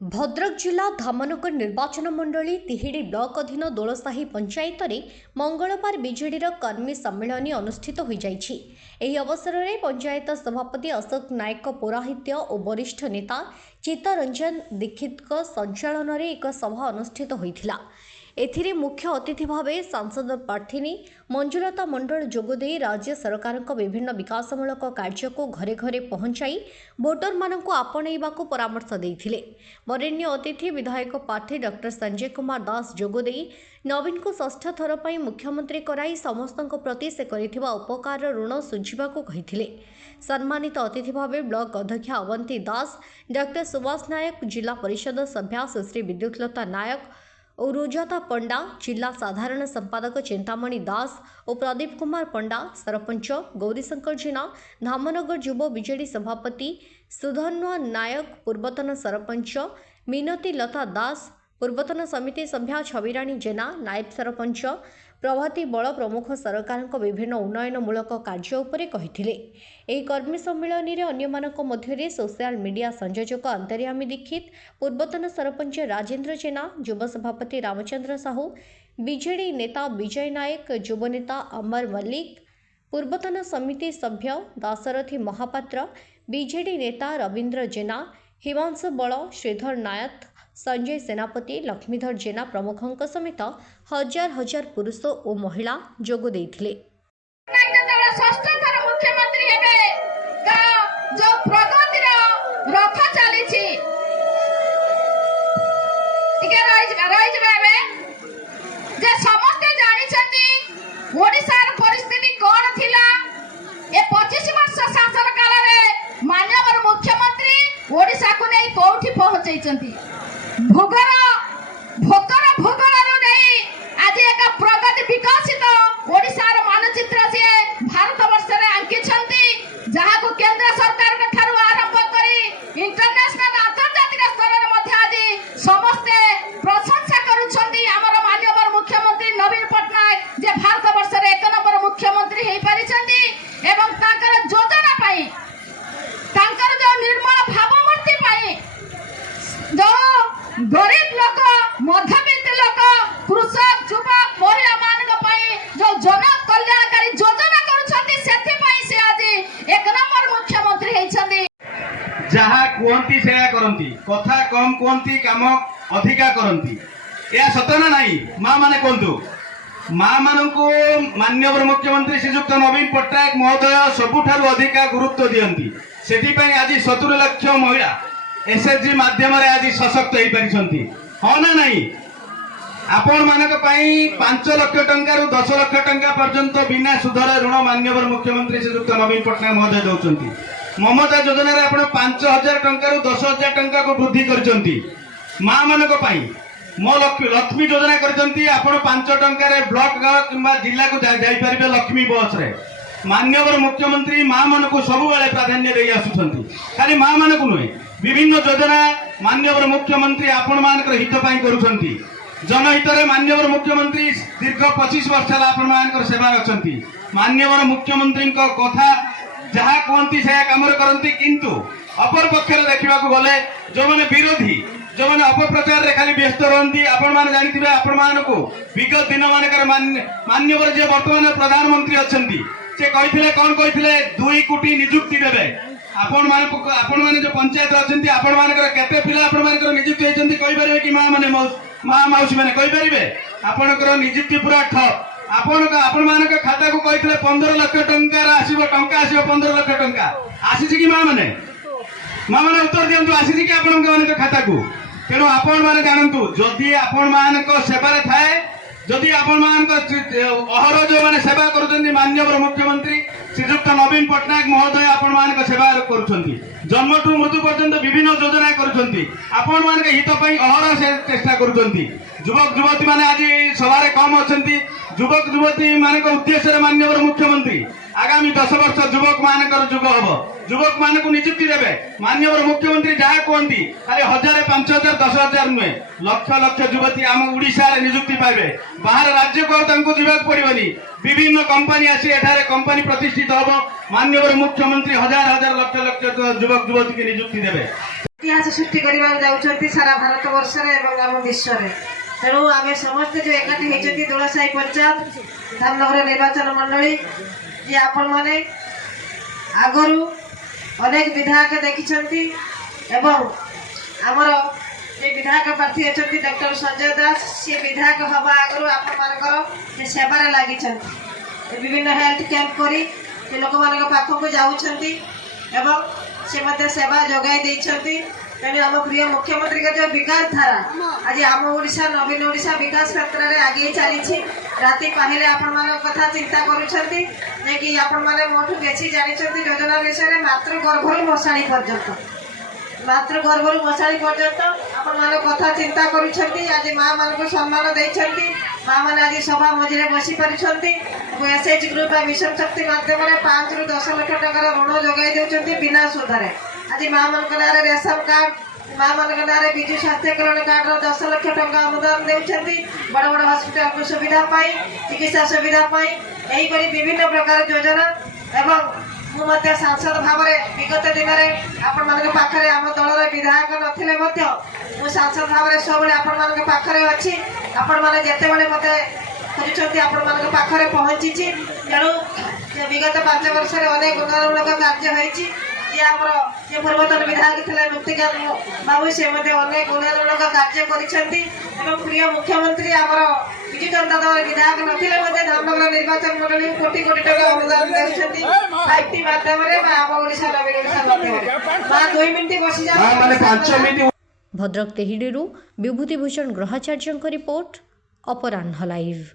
भद्रक जिला धामनगर निर्वाचन मंडली तिहिडी ब्लॉक अधीन दोलसाही पंचायत में मंगलवार बीजेडी कर्मी सम्मेलन अनुष्ठित हो जाइछि। एही अवसर में पंचायत सभापति अशोक नायक पौराहित्य और वरिष्ठ नेता चित्तरंजन दीक्षित संचालन में एक सभा अनुष्ठित होइथिला। एथिरे मुख्य अतिथि भावे सांसद प्रार्थिनी मंजुलता मंडल जोगदे राज्य सरकार विभिन्न विकासमूलक कार्य को घरे घरे पहुंचाई भोटर मानक आपणैबाकू परामर्श देइथिले। वरेण्य अतिथि विधायक प्रार्थी डॉक्टर संजय कुमार दास जोगदे नवीन को षष्ठ थर पर मुख्यमंत्री कराई समस्त प्रति से करिथिबा उपकार ऋण सुझिबाकू कहिथिले। सम्मानित अतिथि भावे ब्लॉक अध्यक्ष अवंती दास, डॉक्टर सुभाष नायक, जिला परिषद सभ्या सुश्री विद्युतलता नायक और रुजाता पंडा, जिला साधारण संपादक चिंतामणि दास और प्रदीप कुमार पंडा, सरपंच गौरीशंकर जेना, धामनगर युव बीजेडी सभापति सुधन्वा नायक, पूर्वतन सरपंच मिनती लता दास, पूर्वतन समिति सभ्या छविराणी जेना, नायब सरपंच प्रभाती बल प्रमुख सरकार विभिन्न उन्नयनमूलक कार्य उपरे कहिथिले। एही कर्मी सम्मेलन में अन्यमानक मध्यरे सोशल मीडिया संयोजक अंतर्यामी दीक्षित, पूर्वतन सरपंच राजेंद्र जेना, युव सभापति रामचंद्र साहू, बीजेडी नेता विजय नायक, युव नेता अमर मल्लिक, पूर्वतन समिति सभ्य दाशरथी महापात्र, बीजेडी नेता रवींद्र जेना, हिमांशु बल, श्रीधर नायक, संजय सेनापति, लक्ष्मीधर जेना प्रमुखों समेत हजार हजार पुरुष और महिला जोग देइथिले। परिस्थिति कौन थिला ए 25 वर्ष शासन काल रे माननीय मुख्यमंत्री ओडिशा को नहीं कोठी पहुंचैचंती। भूगोल आज एक प्रगति विकसित ओडिशार मानचित्र से भारत वर्ष रे अंकिछंती, जहा को केंद्र सरकार के ठारू आरंभ करी इंटरनेशनल अंतर्जातिक स्तर रे मध्य आज समस्त प्रशंसा करूछंती हमर माननीय मुख्यमंत्री नवीन पटनायक जे भारत वर्ष रे एक नंबर मुख्यमंत्री हेई परिछंती एवं ताकर योजना पाई ताकर जो निर्मल भावमूर्ति पाई जो गरीब लोक मध्यवित्त लोक कृषक युवक महिला मान जो जन कल्याणकारी योजना करूछंती सेथि पई से आज एक नंबर मुख्यमंत्री हेइछंती। जहा कोंती सेया करंती, कथा कम कोंती, काम अधिका करंती, या सत ना नाही। मां माने कोंतु मां माननको माननीय मुख्यमंत्री श्रीयुक्त नवीन पटनायक महोदय सबुठारु अधिका गुरुत्व दियंती। सेथि पई आज 70 लाख महिला एसएचजी माध्यम आज सशक्त हो पारी। हाँ ना नहीं? आपण मानक 5 लाख टंका 10 लाख टंका पर्यंत बिना सुधर ऋण माननीय मुख्यमंत्री श्रीयुक्त नवीन पटनायक महोदय दौरान। ममता योजना रे आपण 5000 टंका 10,000 टंका को वृद्धि करचंती। मां मानक मो लक्ष्मी योजना करचंती। आपण 5 टंका रे ब्लॉक किंबा जिला को जाई परिबे लक्ष्मी बस रे। माननीय मुख्यमंत्री मां मानक सब बेले प्राधान्य दे आसुछंती। खाली मां मानक नुहे, विभिन्न योजना माननीय मुख्यमंत्री आपण मानकर हित पई करूछंती। जनहित रे माननीय मुख्यमंत्री दीर्घ 25 वर्ष आपण मानकर सेवा अछंती। माननीय मुख्यमंत्री को कथा जहा कोंती से काम करंती, किंतु अपर पक्ष रे देखिबा को गले जो माने विरोधी जो माने अपप्रचार रे खाली व्यस्त रहंती। आपण माने जानिथिबे आपण मानको विगत दिन मानकर माननीय जे वर्तमान प्रधानमंत्री अछंती से कहिथिले कोन कहिथिले 2 कोटी नियुक्ति देबे। आपण माने जो पंचायत अछंती आपण मानकर केते पिला आपण मानकर नियुक्ति हेचंती कहि परिबे कि मां मौसी माने कहि परिबे? आपनकर नियुक्ति पूरा ठप। आपण मानक खाता को कहिथिले 15 लाख टंका आसीबो, टंका आसीबो 15 लाख टंका आसीछि कि मां माने उत्तर दियंतु आसीछि कि आपण मानक खाता को? तेणु आपण माने जानंतु जदि आपण मानक सेवा रे थाए, जदि आपण मानक अहर जो माने सेवा करूछंती माननीय मुख्यमंत्री श्रीयुक्त नवीन पटनायक महोदय आपण मानक सेवा करूछंती। जन्म टू मृत्यु पर्यंत विभिन्न योजना करूछंती। आपण मानक हित पई अहर से चेष्टा करूछंती। युवक युवती माने आज सभा रे कम अछंती। युवक युवती मानक उद्देश्य रे माननीय मुख्यमंत्री आगामी 10 वर्ष युवक मानकर युग हबो, युवक मानक नियुक्ति देबे। माननीय मुख्यमंत्री जहा कहती खाली 1000 5000 10,000 नुहे, लक्ष लक्ष युवती आम ओडिशा रे नियुक्ति पाइबे। बाहर राज्य को तांको जीवाक पड़िबनी। विभिन्न कंपनी आसी एठारे कंपनी प्रतिष्ठित हबो। माननीय मुख्यमंत्री हजार हजार लक्ष लक्ष युवक युवती की नियुक्ति देबे। इतिहास सृष्टि करने जाऊँच सारा भारत वर्ष आम विश्व में तेणु आम समस्ते जो एकाठी होती दोलसाही पंचायत धामनगर निर्वाचन मंडली जी आपण मैंने आगरू अनेक विधायक देखी एवं आमर जे विधायक प्रार्थी अच्छा डॉक्टर संजय दास सी विधायक हवा आगु आपण सेवार लगी विभिन्न हेल्थ कैंप करी लोक मान पाखक जाऊँगी एवं से सेवा जगाई तेणु आम प्रिय मुख्यमंत्री का जो विकास धारा आज आम ओडिशा नवीन ओडिशा विकास क्षेत्र में आगे चली राति पाहिले आपण मान कथा चिंता करुँच आपण मैंने मोठू बेसी जानते योजना विषय में मातृगर्भर मशाणी पर्यंत मातृगर्भर मशाणी पर्यंत आपण मान कथा चिंता करुँच आज माँ मान को सम्मान देती माँ मैंने आज सभा मझे बसी पार्टी एसएच ग्रुप मिशन शक्ति माध्यम 5 ରୁ 10 लाख टकर ऋण जगाई देउछंती बिना सुधरे आज माँ मान नारे रेशन कार्ड माँ मान नारे विजु स्वास्थ्य कल्याण कार्ड 10 लाख टका अनुदान देउछंती बड़ बड़ हॉस्पिटल को सुविधा पाई चिकित्सा सुविधा पाई एहीपरि विभिन्न प्रकार योजना एवं मुझे सांसद भाव में विगत दिन में आपण मान पाखे आम दलर विधायक नथिले मु सांसद भाव में सब आपण मान पाखे अच्छी आपण मैंने जिते मत खोजुंट आपण मान पाखे पहुँची तेणु विगत 5 वर्ष अनेक उन्नयनमूलक कार्य होती जे पूर्वतन विधायक थे मुक्तिकांत बाबू से अनेक उन्नयनमूलक कार्य कर प्रिय मुख्यमंत्री आमर विजु जनता दल विधायक नथिले धामनगर निर्वाचन मंडली कोटी कोटी टका अनुदान देउछंती 5टी माध्यम आम ओडिशा नवीन ओडिशा माध्यम 2 मिनिट बसी जा भद्रक तेहिडीरू विभूतिभूषण ग्रहाचार्य रिपोर्ट अपराह्न लाइव।